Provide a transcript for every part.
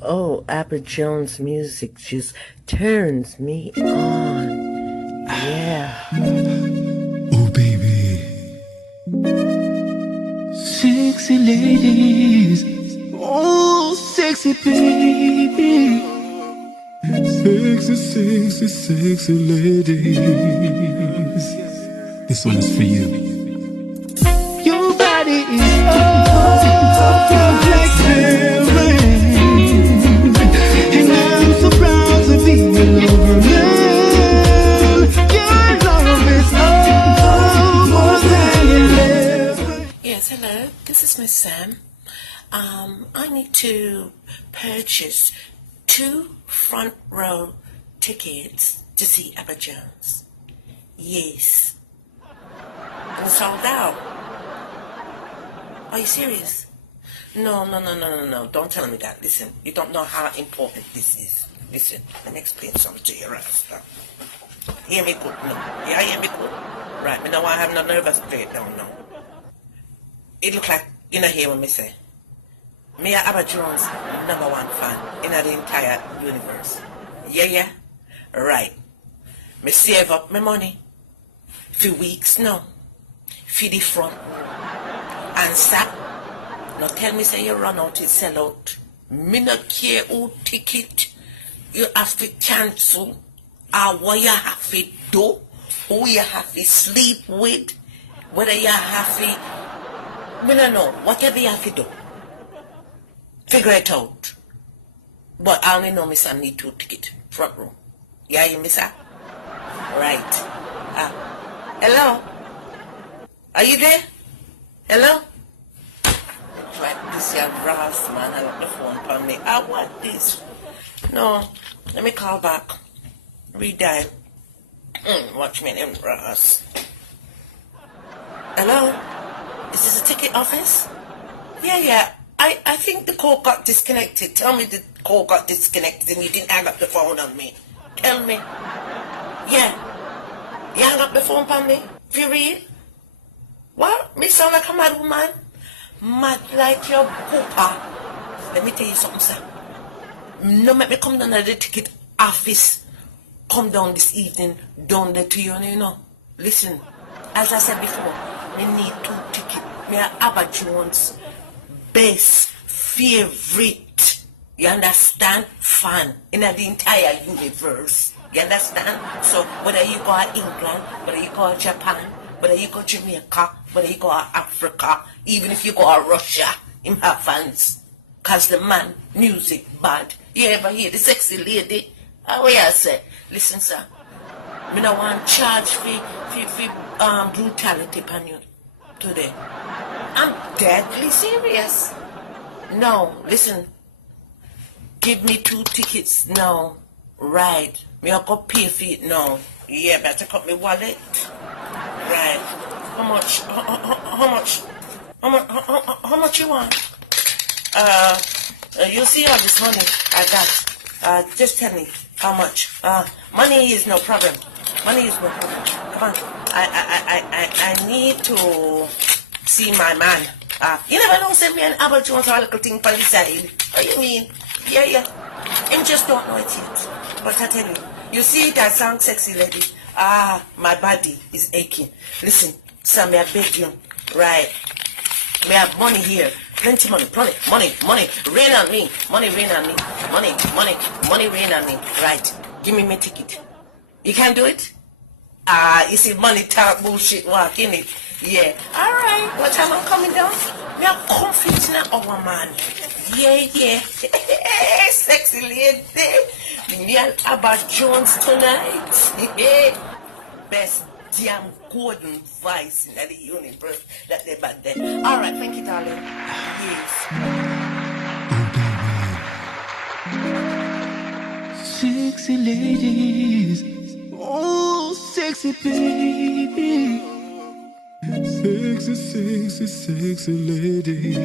Oh, Abba Jones music just turns me on. Yeah. Oh, baby. Sexy ladies. Oh, sexy baby. Sexy, sexy, sexy ladies. This one is for you. Your body is like velvet, and I'm so proud to be your lover, man. Your love is all more than ever. Yes, hello. This is Miss Sam. I need to purchase 2 front row tickets to see Abba Jones. Yes. And sold out. Are you serious? No. Don't tell me that. Listen, you don't know how important this is. Listen, let me explain something to you right now. Hear me good, no. Yeah, hear me good. Right, me know why I have no nervous breakdown, no. It look like, you know hear what me say. Me a Abba Jones, #1 fan in the entire universe. Yeah. Right. Me save up my money. Few weeks now. For the front. And sir, now tell me say you run out, it sell out. Me no care who ticket you have to cancel, or what you have to do, who you have to sleep with, whether you have to, me no know, whatever you have to do. Figure it out. But I only know me son need 2 tickets, front row. Yeah, you miss her? Right. Hello? Are you there? Hello? Right, this young brass man, I got the phone for me. I want this. No, let me call back. Redial. Watch me in brass. Hello? Is this a ticket office? Yeah. I think the call got disconnected. Tell me the call got disconnected and you didn't hang up the phone on me. Tell me. Yeah. You hang up the phone on me? For real? What? Me sound like a mad woman? Mad like your pooper. Let me tell you something, sir. No make me come down to the ticket office. Come down this evening, down there to you, you know. Listen, as I said before, me need 2 tickets. Me a Abba Jones best favorite. You understand? Fan in the entire universe. You understand? So whether you go to England, whether you go to Japan, whether you go to Jamaica, whether you go to Africa, even if you go to Russia, him have fans. Cause the man, music bad. You ever hear the sexy lady? What I say? Listen, sir. Me no want charge for brutality upon you today. I'm deadly serious. No, listen. Give me 2 tickets now. Right. Me I go pay for it now. Yeah, better cut me wallet. Right. How much? How much you want? You see all this money I got. Just tell me how much. Money is no problem. Money is no problem. Come on. I need to see my man. You never know, say me and Abba Jones are a little thing for the side. What you mean? Yeah. Him just don't know it yet. But I tell you see that sound sexy lady? My body is aching. Listen, Sam, I beg you. Right. We have money here. Plenty money. Money. Rain on me. Money rain on me. Money rain on me. Right. Give me my ticket. You can do it? You see money talk bullshit walk, innit? Yeah. Alright. What time I'm coming down? Me are confident now, our man. Yeah. Sexy lady. Me and Abba Jones tonight. Best damn golden voice in the universe that they back there. Alright, thank you, darling. Yes. Sexy ladies. Oh, sexy baby. Sexy ladies.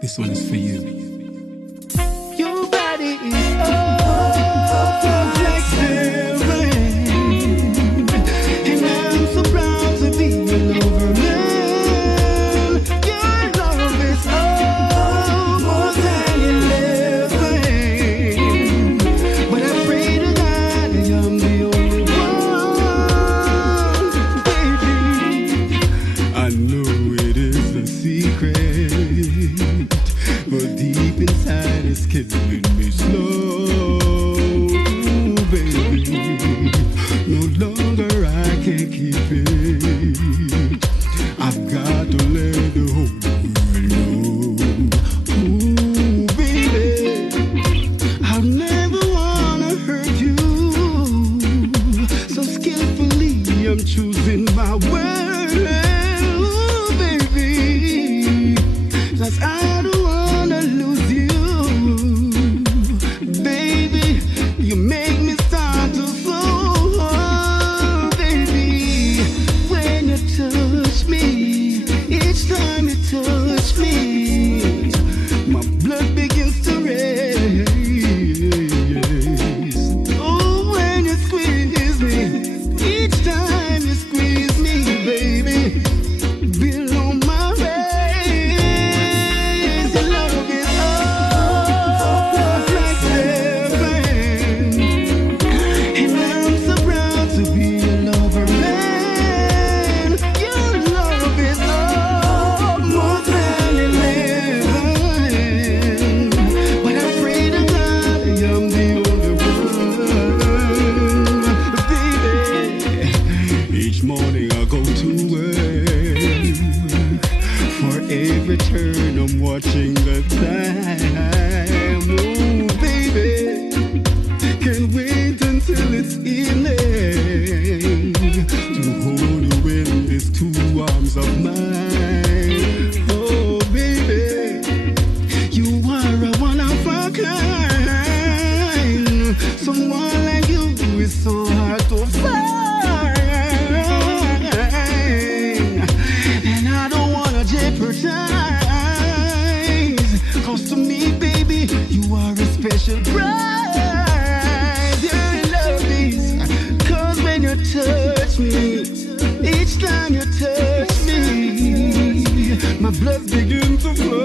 This one is for you. Your body is like velvet, and I'm so proud to be your lover, man. Your love is all more than time. Oh, baby, can't wait until it's evening to hold you in these two arms of mine. Oh, baby, you are a one of a kind. Someone like you is so hard to find. And I don't wanna jeopardize, 'cause to me, baby, you are a special prize. Your love is, 'cause when you touch me, each time you touch me, my blood begins to flow.